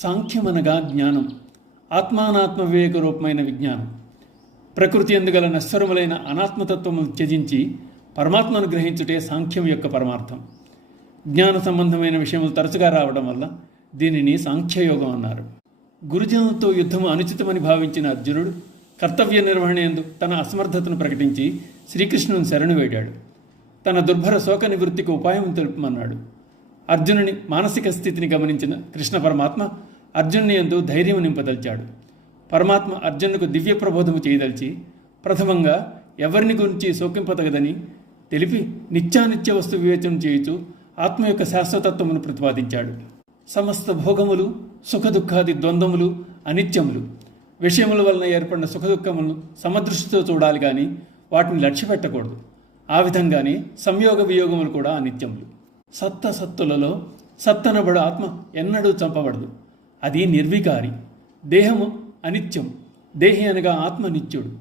సాంఖ్యమనగా జ్ఞానం, ఆత్మానాత్మ వివేక రూపమైన విజ్ఞానం. ప్రకృతి ఎందుగల నశ్వరములైన అనాత్మతత్వము త్యజించి పరమాత్మను గ్రహించుటే సాంఖ్యం యొక్క పరమార్థం. జ్ఞాన సంబంధమైన విషయములు తరచుగా రావడం వల్ల దీనిని సాంఖ్యయోగం అన్నారు. గురుజనులతో యుద్ధము అనుచితమని భావించిన అర్జునుడు కర్తవ్య నిర్వహణ యందు తన అసమర్థతను ప్రకటించి శ్రీకృష్ణుని శరణు వేడాడు. తన దుర్భర శోక నివృత్తికి ఉపాయం తెలుపమన్నాడు. అర్జునుని మానసిక స్థితిని గమనించిన కృష్ణ పరమాత్మ అర్జునుని యందు ధైర్యం నింపదలిచాడు. పరమాత్మ అర్జునుకు దివ్య ప్రబోధము చేయదలిచి ప్రథమంగా ఎవరిని గురించి శోకింపదగదని తెలిపి నిత్యానిత్య వస్తు వివేచన చేయుచు ఆత్మ యొక్క శాశ్వతత్వమును ప్రతిపాదించాడు. సమస్త భోగములు సుఖదుఖాది ద్వంద్వములు అనిత్యములు. విషయముల వలన ఏర్పడిన సుఖదుఖములను సమదృష్టితో చూడాలి కానీ వాటిని లక్ష్యపెట్టకూడదు. ఆ విధంగానే సంయోగ వియోగములు కూడా అనిత్యములు. సత్తులలో సత్తనబడు ఆత్మ ఎన్నడూ చంపబడదు. అది నిర్వికారి. దేహము అనిత్యం. దేహి అనగా ఆత్మ నిత్యుడు.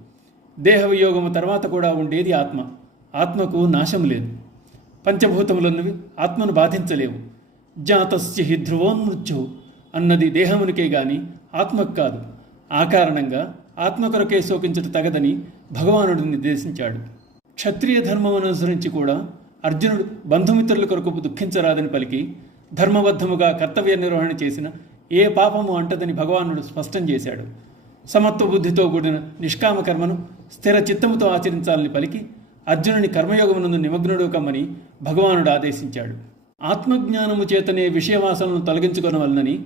దేహ వియోగము తర్వాత కూడా ఉండేది ఆత్మ. ఆత్మకు నాశం లేదు. పంచభూతములన్నవి ఆత్మను బాధించలేవు. జాతస్య హి ధ్రువోన్మృత్యు అన్నది దేహమునికే గాని ఆత్మకు కాదు. ఆ కారణంగా ఆత్మ కొరకే శోకించట తగదని భగవానుడు నిర్దేశించాడు. క్షత్రియ ధర్మమును అనుసరించి కూడా అర్జునుడు బంధుమిత్రుల కొరకు దుఃఖించరాదని పలికి ధర్మబద్ధముగా కర్తవ్య నిర్వహణ చేసిన ఏ పాపము అంటదని భగవానుడు స్పష్టం చేశాడు. సమత్వ బుద్ధితో కూడిన నిష్కామ కర్మను స్థిర చిత్తముతో ఆచరించాలని పలికి అర్జునుని కర్మయోగమునందు నిమగ్నుడు కమ్మని భగవానుడు ఆదేశించాడు. ఆత్మజ్ఞానము చేతనే విషయవాసనను తొలగించుకొనవలనని,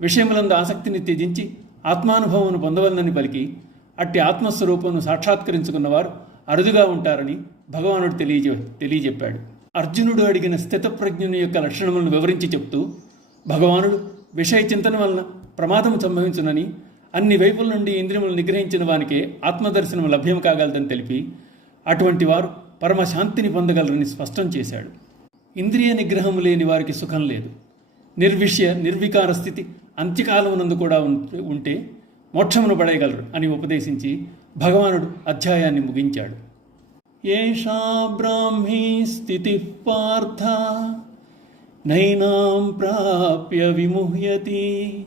విషయములందు ఆసక్తిని త్యజించి ఆత్మానుభవమును పొందవలనని పలికి అట్టి ఆత్మస్వరూపమును సాక్షాత్కరించుకున్నవారు అరుదుగా ఉంటారని భగవానుడు తెలియజెప్పాడు. అర్జునుడు అడిగిన స్థితప్రజ్ఞుని యొక్క లక్షణములను వివరించి చెప్తూ భగవానుడు విషయ చింతన వలన ప్రమాదము సంభవించునని, అన్ని వైపుల నుండి ఇంద్రియములు నిగ్రహించిన వానికే ఆత్మదర్శనం లభ్యం కాగలదని తెలిపి అటువంటి వారు పరమశాంతిని పొందగలరని స్పష్టం చేశాడు. ఇంద్రియ నిగ్రహము లేని వారికి సుఖం లేదు. నిర్విషయ నిర్వికార స్థితి అంత్యకాలమునందు కూడా ఉంటే మోక్షమును పడేయగలరు అని ఉపదేశించి భగవానుడు అధ్యాయాన్ని ముగించాడు. ఏషా బ్రాహ్మీ స్థితి పార్థ నైనాం ప్రాప్య విముహ్యతి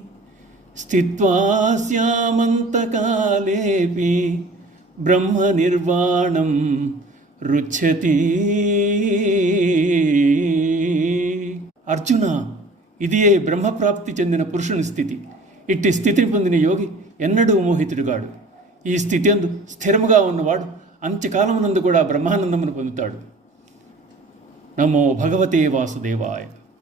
స్థిత్వా స్యామంతకాలేపి బ్రహ్మ నిర్వాణం రుచ్యతి. అర్జున, ఇదియే బ్రహ్మప్రాప్తి చెందిన పురుషుని స్థితి. ఇట్టి స్థితిని పొందిన యోగి ఎన్నడూ మోహితుడుగాడు. ఈ స్థితి అందు స్థిరముగా ఉన్నవాడు అంత్యకాలమునందు కూడా బ్రహ్మానందమును పొందుతాడు. నమో భగవతే వాసుదేవాయ.